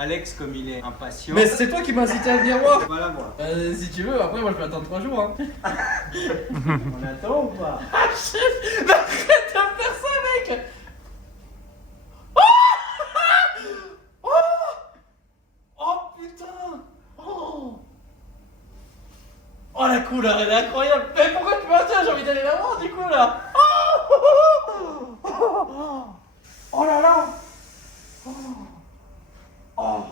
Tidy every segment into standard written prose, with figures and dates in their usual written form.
Alex, comme il est impatient. Mais c'est toi qui m'as incité à venir voir. Voilà moi. Si tu veux, après moi je peux attendre 3 jours. Hein. On attend ou pas? Ah chef, mais arrête de me faire ça mec. Oh, oh putain. Oh la couleur elle est incroyable. Mais pourquoi tu m'as dit? J'ai envie d'aller la voir du coup là. Oh là là. Oh.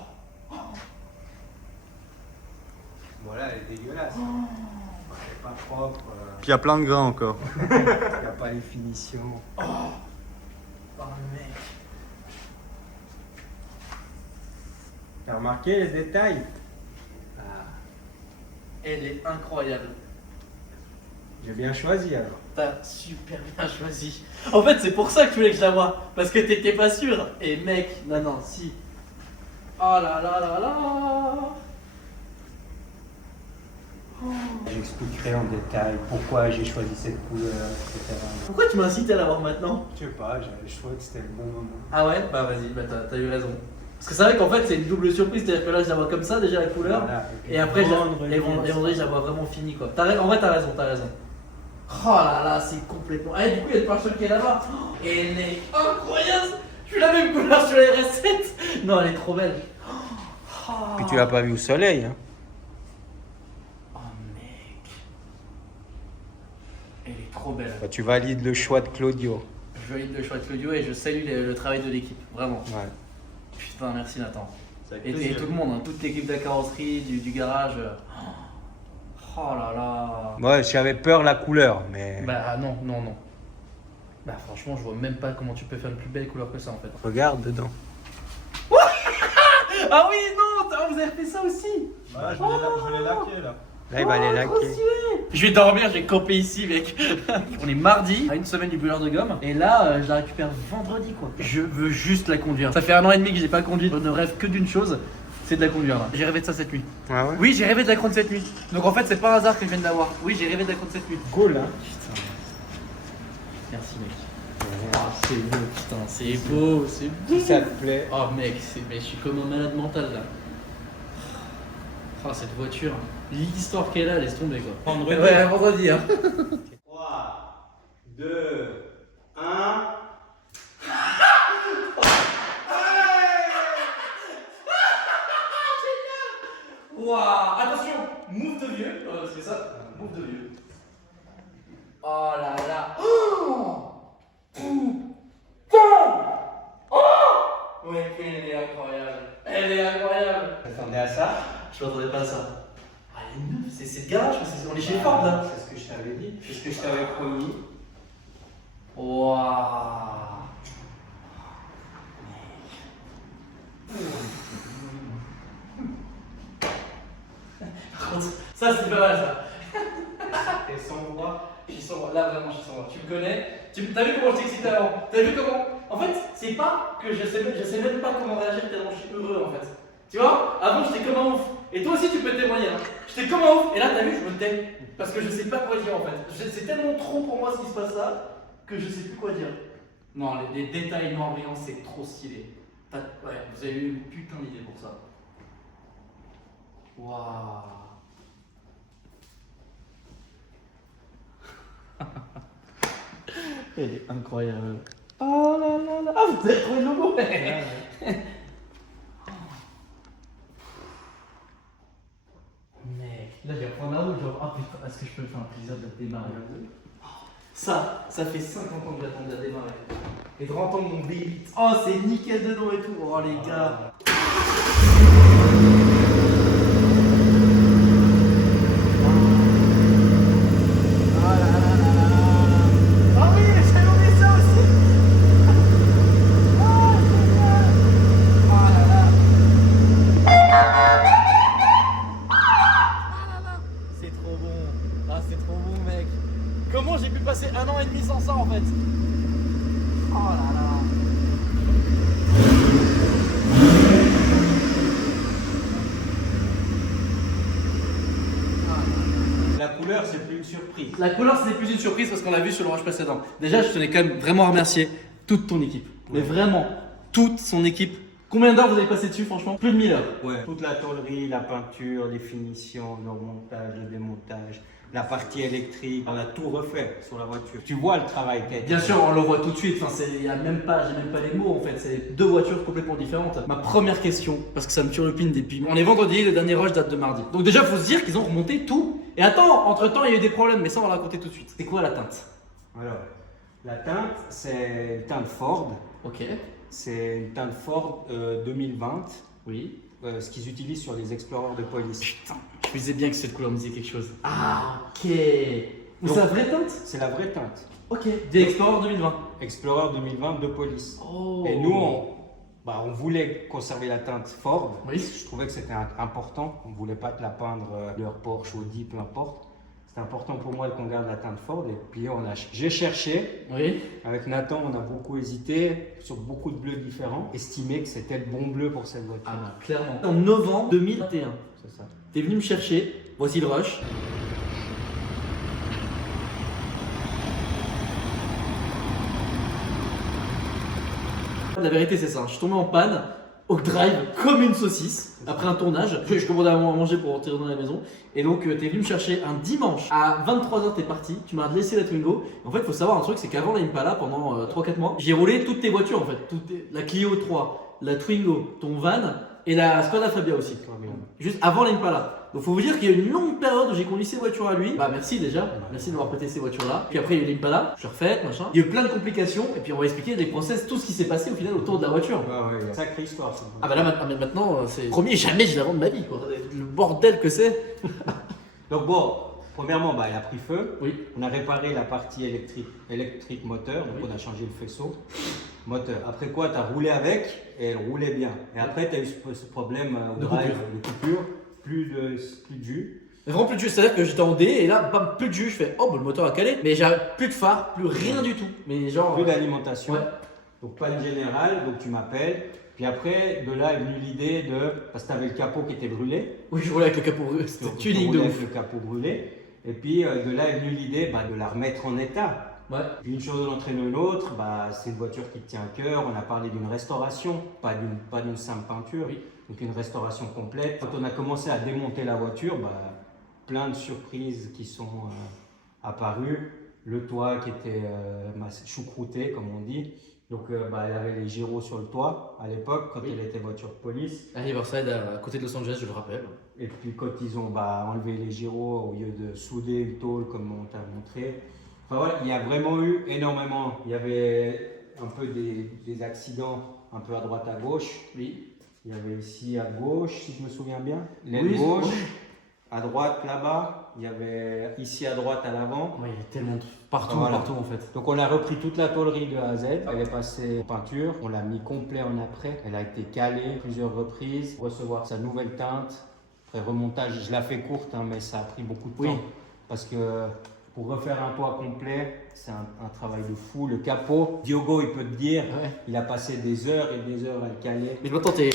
Voilà, elle est dégueulasse. Elle est pas propre. Puis il y a plein de grains encore. Il n'y a pas les finitions. Oh mec. T'as remarqué les détails? Elle est incroyable. J'ai bien choisi alors. T'as super bien choisi. En fait, c'est pour ça que tu voulais que je la voie. Parce que t'étais pas sûr. Et mec, non, si. Oh là là là là. J'expliquerai en détail pourquoi j'ai choisi cette couleur, etc. Pourquoi tu m'as incité à la voir maintenant? Je sais pas, je trouvais que c'était le bon moment. Ah ouais? Bah vas-y, bah t'as eu raison. Parce que c'est vrai qu'en fait, c'est une double surprise. C'est-à-dire que là, je la vois comme ça, déjà la couleur. Voilà, Et après, vendredi, et vendredi, je la vois vraiment finie quoi. En vrai, t'as raison. Oh là là, c'est complètement. Ah, et du coup, il y a le pare-choc qui est là-bas. Oh, elle est incroyable. Je suis la même couleur sur les RS7. Non, elle est trop belle. Oh. Puis tu l'as pas vu au soleil. Hein. Oh mec. Elle est trop belle. Bah, tu valides le choix de Claudio. Je valide le choix de Claudio et je salue le travail de l'équipe. Vraiment. Ouais. Putain, merci Nathan. Ça fait Et plaisir. tout le monde, hein, toute l'équipe de la carrosserie, du garage. Oh là là. Ouais, j'avais peur la couleur, mais. Bah non. Bah franchement, je vois même pas comment tu peux faire une plus belle couleur que ça en fait. Regarde dedans. Ah oui, non, vous avez fait ça aussi. Voilà, je l'ai laqué là. Là, il va aller trop laquer. stylé. Je vais dormir, je vais camper ici, mec. On est mardi, à une semaine du brûleur de gomme. Et là, je la récupère vendredi, quoi. Je veux juste la conduire. Ça fait 1 an et demi que j'ai pas conduit. Je ne rêve que d'une chose, c'est de la conduire là. J'ai rêvé de ça cette nuit. Ah ouais? Oui, j'ai rêvé de la conduire cette nuit. Donc en fait, c'est pas un hasard que je viens de l'avoir. Oui, j'ai rêvé de la conduire cette nuit. Cool hein. Putain. Merci, mec. Ah, c'est beau, putain, c'est beau, c'est beau. Si ça te plaît. Oh mec, mais je suis comme un malade mental là. Oh cette voiture, l'histoire qu'elle a, laisse tomber quoi. Vendredi. Ouais, vendredi hein. 3, 2, 1. Waouh, attention, move de vieux, c'est ça, move de vieux. Oh là là. Oh ouais, elle est incroyable. Elle est incroyable. T'attendais à ça? Je m'attendais pas à ça. Ah, elle est neuve, c'est le garage, on est chez Ford là. C'est ce que je t'avais dit. C'est ce que je t'avais promis. Waouh. Par contre, ça c'est pas mal ça. T'es sans voix. Je suis sans voix. Là vraiment je suis sans voix. Tu me connais. T'as vu comment je t'excite avant? T'as vu comment? En fait, c'est pas que je sais même pas comment réagir tellement je suis heureux en fait. Tu vois? Avant j'étais comme un ouf. Et toi aussi tu peux témoigner. Hein. J'étais comme un ouf. Et là t'as vu, je me tais. Parce que je sais pas quoi dire en fait. C'est tellement trop pour moi ce qui se passe là que je sais plus quoi dire. Non, les détails non brillants c'est trop stylé. Ouais, vous avez eu une putain d'idée pour ça. Waouh. Elle est incroyable. Oh là là là. Ah, vous avez trouvé le logo. Mec, là je vais prendre la route, genre, ah putain, est-ce que je peux faire un plaisir de la démarrer? Ça fait 50 ans que j'attends de la démarrer. Et de entendre mon V8. Oh, c'est nickel dedans et tout. Oh les gars. Comment j'ai pu passer 1 an et demi sans ça en fait? Oh là là. La couleur, c'est plus une surprise. La couleur c'était plus une surprise parce qu'on l'a vu sur l'orage précédent. Déjà je tenais quand même vraiment à remercier toute ton équipe. Mais vraiment, toute son équipe Combien d'heures vous avez passé dessus, franchement? Plus de 1000 heures. Ouais. Toute la tôlerie, la peinture, les finitions, le montage, le démontage, la partie électrique, on a tout refait sur la voiture. Tu vois le travail qui a été Bien fait. sûr, on le voit tout de suite. Enfin, j'ai même pas les mots en fait. C'est deux voitures complètement différentes. Ma première question, parce que ça me turlupine depuis. On est vendredi, le dernier rush date de mardi. Donc déjà, faut se dire qu'ils ont remonté tout. Et attends, entre temps, il y a eu des problèmes, mais ça, on va raconter tout de suite. C'est quoi la teinte? Alors, la teinte, c'est une teinte Ford. Ok. C'est une teinte Ford 2020. Oui. Ce qu'ils utilisent sur les Explorers de police. Putain, je me disais bien que cette couleur me disait quelque chose. Ah, ok. Ou c'est la vraie teinte? C'est la vraie teinte. Ok. Des Explorer 2020. Explorer 2020 de police. Oh. Et nous, on voulait conserver la teinte Ford. Oui. Je trouvais que c'était important. On ne voulait pas te la peindre leur Porsche, Audi, peu importe. C'était important pour moi qu'on garde la teinte Ford. Et puis j'ai cherché. Oui. Avec Nathan, on a beaucoup hésité sur beaucoup de bleus différents. Estimé que c'était le bon bleu pour cette voiture. Ah, clairement. En novembre 2021. C'est ça. T'es venu me chercher. Voici le rush. La vérité, c'est ça. Je suis tombé en panne au drive comme une saucisse après un tournage. Je commandais à manger pour rentrer dans la maison. Et donc, t'es venu me chercher un dimanche. À 23h, t'es parti. Tu m'as laissé la Twingo. En fait, il faut savoir un truc, c'est qu'avant la Impala, pendant 3-4 mois, j'ai roulé toutes tes voitures en fait. La Clio 3, la Twingo, ton van et la Skoda Fabia aussi. Juste avant la Impala. Donc, faut vous dire qu'il y a une longue période où j'ai conduit ces voitures à lui. Bah, merci déjà. Merci de m'avoir prêté ces voitures-là. Puis après, il y a eu l'Impala. Je suis refait, machin. Il y a eu plein de complications. Et puis, on va expliquer les process, tout ce qui s'est passé au final autour de la voiture. Ouais, sacrée histoire. Ça. Ah, bah là, maintenant, c'est. Premier, jamais je la vends de ma vie, quoi. Le bordel que c'est. Donc, bon, premièrement, elle a pris feu. Oui. On a réparé la partie électrique moteur. Donc, Oui. on a changé le faisceau moteur. Après quoi, tu as roulé avec et elle roulait bien. Et après, tu as eu ce problème au De drive, coupure. de coupure, plus de jus. Mais vraiment plus de jus, c'est-à-dire que j'étais en D et là, bam, plus de jus, je fais oh, bah, le moteur a calé, mais j'avais plus de phare, plus rien du tout. Mais genre. Plus d'alimentation. Ouais. Donc, panne générale, donc tu m'appelles. Puis après, de là est venue l'idée de. Parce que tu avais le capot qui était brûlé. Oui, je roulais avec le capot brûlé, c'était Donc, tu tuning de roulais ouf. avec le capot brûlé. Et puis de là est venue l'idée de la remettre en état. Ouais. Puis une chose entraîne une autre, c'est une voiture qui te tient à cœur. On a parlé d'une restauration, pas d'une simple peinture, Oui. donc une restauration complète. Quand on a commencé à démonter la voiture, plein de surprises qui sont apparues. Le toit qui était choucrouté, comme on dit. Donc elle avait les gyros sur le toit à l'époque, quand Oui. elle était voiture de police. À Riverside, à côté de Los Angeles, je le rappelle. Et puis quand ils ont enlevé les gyros, au lieu de souder une tôle comme on t'a montré. Enfin voilà, il y a vraiment eu énormément. Il y avait un peu des accidents un peu à droite à gauche. Oui. Il y avait ici à gauche, si je me souviens bien. L'aile Oui, gauche, oui. à droite là-bas. Il y avait ici à droite à l'avant. Ouais, il y a tellement de. Partout, Voilà. partout en fait. Donc on a repris toute la tôlerie de A à Z. Elle est passée en peinture. On l'a mis complet en après. Elle a été calée plusieurs reprises. Recevoir sa nouvelle teinte. Après remontage, je la fais courte, mais ça a pris beaucoup de Oui. temps. Parce que pour refaire un toit complet, c'est un travail de fou. Le capot, Diogo, il peut te dire, Ouais. il a passé des heures et des heures à le caler. Mais maintenant, t'es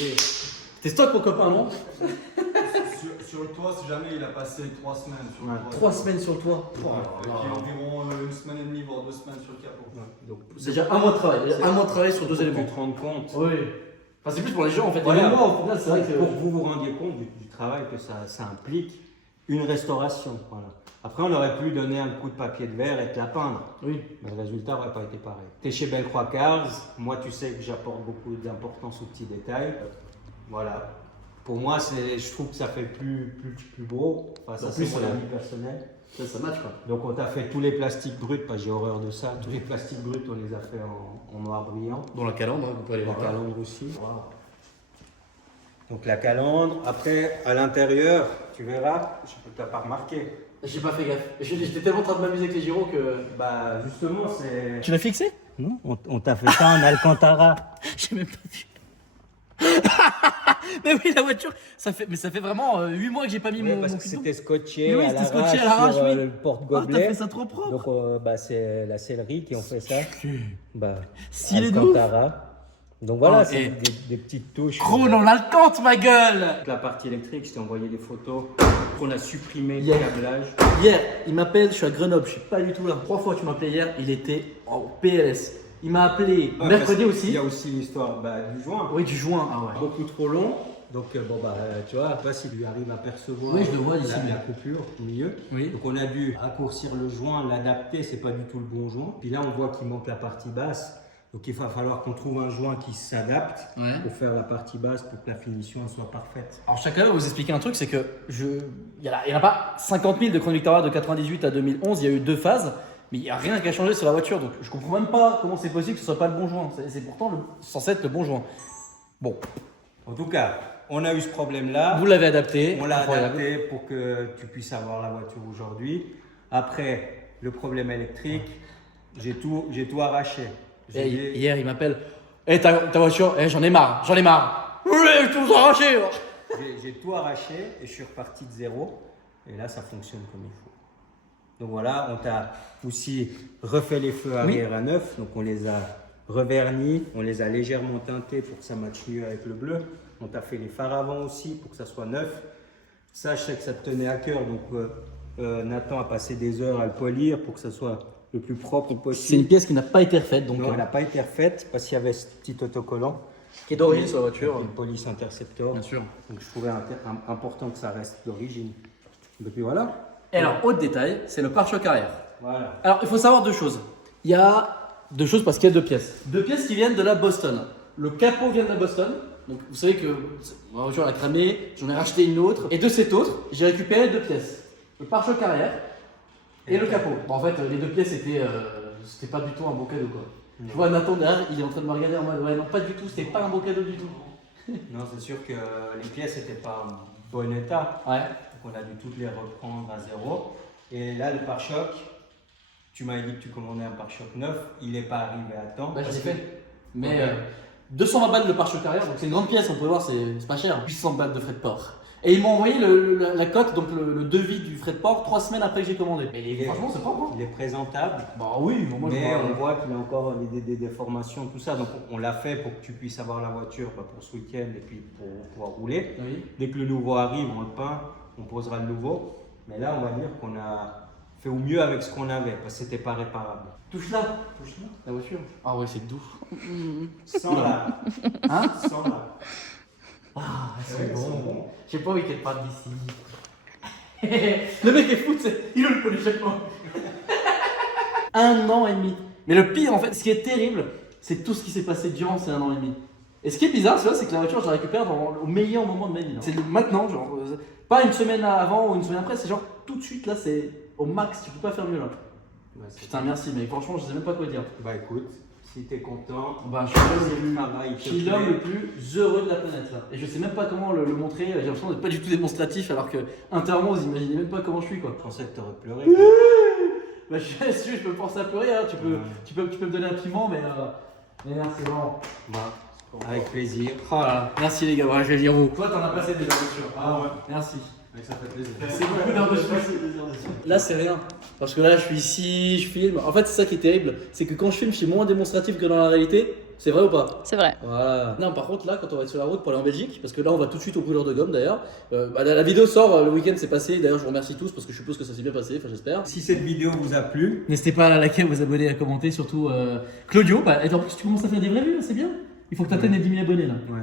stock, mon copain, non? Sur le toit, si jamais il a passé 3 semaines sur le Ouais. toit. 3 semaines sur le toit. Et puis environ une semaine et demie, voire 2 semaines sur le capot. Donc, C'est déjà un mois de travail. Déjà un mois de travail sur deux pour que éléments. tu te rends compte. Oui. Enfin, c'est plus pour les gens en fait. Voilà. Et même moi, au final, c'est vrai que. Pour que vous vous rendiez compte du travail que ça implique, une restauration. Voilà. Après, on aurait pu donner un coup de papier de verre et te la peindre. Oui. Mais le résultat n'aurait pas été pareil. Tu es chez Bellecroix Cars, moi tu sais que j'apporte beaucoup d'importance aux petits détails. Voilà. Pour moi, je trouve que ça fait plus beau. Enfin, ça En c'est plus, mon avis personnel. Ça match quoi. Donc on t'a fait tous les plastiques bruts, parce que j'ai horreur de ça. Tous les plastiques bruts, on les a fait en noir brillant. Dans la calandre, hein, on peut aller La voir là. calandre aussi. Wow. Donc la calandre. Après, à l'intérieur, tu verras, je ne t'ai pas remarqué. J'ai pas fait gaffe. J'étais tellement en train de m'amuser avec les gyros que. Justement, c'est... Tu l'as fixé? Non, on t'a fait ça en Alcantara. J'ai même pas vu. Mais oui, la voiture, ça fait vraiment 8 mois que j'ai pas mis mon parce que cuisson. c'était scotché, Mais oui, à c'était scotché à l'arrache l'arrache, sur oui. le Ah, t'as porte-gobelet. fait ça trop propre. Donc c'est la sellerie qui ont fait ça. S'il est de ouf. Alcantara. Donc voilà, Oh, c'est et- des petites touches. Chrome on l'alcante, ma gueule. La partie électrique, je t'ai envoyé des photos qu'on a supprimé le Yeah. câblage. Hier, il m'appelle, je suis à Grenoble, je suis pas du tout là. 3 fois tu m'appelais hier, il était en PLS. Il m'a appelé Ouais, mercredi parce qu'il aussi. y a aussi l'histoire du joint. Oui, du joint. Ah ouais. Beaucoup trop long. Donc, tu vois, je sais pas s'il lui arrive à percevoir Oui, je le vois d'ici, la mais- coupure au milieu. Oui. Donc, on a dû raccourcir le joint, l'adapter, c'est pas du tout le bon joint. Puis là, on voit qu'il manque la partie basse. Donc, il va falloir qu'on trouve un joint qui s'adapte Ouais. pour faire la partie basse pour que la finition elle soit parfaite. Alors chacun va vous expliquer un truc, c'est que il y en a pas 50 000 de Chrono Victoria de 98 à 2011, il y a eu 2 phases, mais il n'y a rien qui a changé sur la voiture, donc je comprends même pas comment c'est possible que ce soit pas le bon joint. C'est pourtant censé être le bon joint. Bon, En tout cas, on a eu ce problème-là. vous l'avez adapté. On l'a incroyable. adapté pour que tu puisses avoir la voiture aujourd'hui. Après, le problème électrique, j'ai tout arraché. Et hier il m'appelle, ta voiture, j'en ai marre. Oui, tout arraché. J'ai tout arraché et je suis reparti de zéro. Et là, ça fonctionne comme il faut. Donc voilà, on t'a aussi refait les feux arrière à neuf. Donc on les a revernis, on les a légèrement teintés pour que ça matche mieux avec le bleu. On t'a fait les phares avant aussi pour que ça soit neuf. Ça, je sais que ça te tenait à cœur. Donc Nathan a passé des heures à le polir pour que ça soit le plus propre possible. C'est une pièce qui n'a pas été refaite, donc Non, elle n'a pas été refaite parce qu'il y avait ce petit autocollant. qui est d'origine sur la voiture. Une police interceptor. Bien sûr. Donc je trouvais important que ça reste d'origine. Et puis voilà. Et alors, autre détail, c'est le pare-choc arrière. Voilà. Alors, il faut savoir 2 choses. Il y a 2 choses parce qu'il y a 2 pièces. 2 pièces qui viennent de la Boston. Le capot vient de la Boston. Donc, vous savez que ma voiture a cramé, j'en ai racheté une autre. Et de cette autre, j'ai récupéré 2 pièces. Le pare-choc arrière et le capot. Bon, en fait, les 2 pièces c'était pas du tout un beau cadeau, quoi. Non. Je vois Nathan derrière, il est en train de me regarder en mode ouais, non, pas du tout, c'était pas un beau cadeau du tout. Non, c'est sûr que les pièces n'étaient pas en bon état. Ouais. Donc on a dû toutes les reprendre à zéro. Et là, le pare-choc, tu m'avais dit que tu commandais un pare-choc neuf. Il n'est pas arrivé à temps. Bah, je parce l'ai que- fait. Mais Ok. 220 balles de pare-choc arrière, donc c'est une grande pièce, on peut voir, c'est pas cher. 800 balles de frais de port. Et ils m'ont envoyé la cote, donc le devis du frais de port, 3 semaines après que j'ai commandé. Et franchement, c'est pas bon. Il est présentable. Bah oui, bon, moi je Mais vois. on voit qu'il a encore des déformations, tout ça. Donc on l'a fait pour que tu puisses avoir la voiture pour ce week-end et puis pour pouvoir rouler. Oui. Dès que le nouveau arrive, on le peint, on posera le nouveau. Mais là, on va dire qu'on a fait au mieux avec ce qu'on avait parce que c'était pas réparable. Touche là, la voiture. Ah ouais, c'est doux. Sans là. Hein? Sans là. Ah, Ouais, c'est bon. Je sais pas où il qu'elle part d'ici. Le mec est fou, il le connaît chaque fois. 1 an et demi. Mais le pire, en fait, ce qui est terrible, c'est tout ce qui s'est passé durant ces 1 an et demi. Et ce qui est bizarre, c'est que la voiture, je la récupère au meilleur moment de ma vie. C'est maintenant, genre, pas une semaine avant ou une semaine après, c'est genre tout de suite là, c'est au max, tu peux pas faire mieux là. Ouais, c'est- Putain, merci, mais franchement, je sais même pas quoi dire. Bah écoute, si t'es content, Bah, travail, je suis l'homme le plus heureux de la planète là. Et je sais même pas comment le montrer, j'ai l'impression d'être pas du tout démonstratif alors que intérieurement vous imaginez même pas comment je suis quoi. Je pensais que t'aurais pleuré. Bah je peux penser à pleurer, hein. Tu peux me donner un piment mais merci vraiment. Bah, avec plaisir. Oh là là, merci les gars, ouais, je vais le dire vous. Toi t'en as passé des heures dessus. Ah ouais. Merci. Ça fait plaisir. C'est beaucoup d'heures dessus. Là c'est rien. Parce que là je suis ici, je filme. En fait c'est ça qui est terrible, c'est que quand je filme je suis moins démonstratif que dans la réalité. C'est vrai ou pas? C'est vrai. Voilà. Non, par contre, là, quand on va être sur la route pour aller en Belgique, parce que là, on va tout de suite au brûleur de gomme d'ailleurs. La vidéo sort, le week-end s'est passé. D'ailleurs, je vous remercie tous parce que je suppose que ça s'est bien passé. Enfin, j'espère. Si cette vidéo vous a plu, N'hésitez pas à liker, à vous abonner, à commenter. Surtout Claudio. Bah, et en plus, tu commences à faire des vraies vues, c'est bien. Il faut que tu atteignes les 10 000 abonnés là. ouais.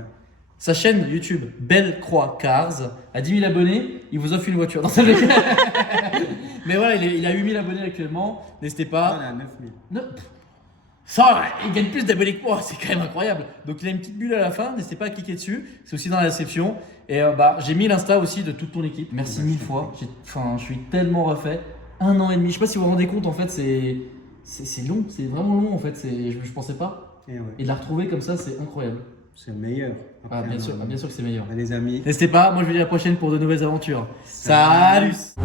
Sa chaîne YouTube, Belle Croix Cars, à 10 000 abonnés, il vous offre une voiture. Dans sa vie. Mais voilà, il a 8 000 abonnés actuellement. N'hésitez pas. On est à 9000. Non. Ça, il gagne plus d'abonnés que moi, c'est quand même incroyable. Donc il a une petite bulle à la fin, n'hésitez pas à cliquer dessus, c'est aussi dans la description. Et j'ai mis l'insta aussi de toute ton équipe. Merci 1000 fois, je suis tellement refait. 1 an et demi, je sais pas si vous vous rendez compte, en fait c'est long, c'est vraiment long en fait, je pensais pas. Et ouais. Et de la retrouver comme ça, c'est incroyable. C'est le meilleur. Ah, bien sûr que c'est meilleur. Les amis. N'hésitez pas, moi je vous dis à la prochaine pour de nouvelles aventures. Salut. Salut.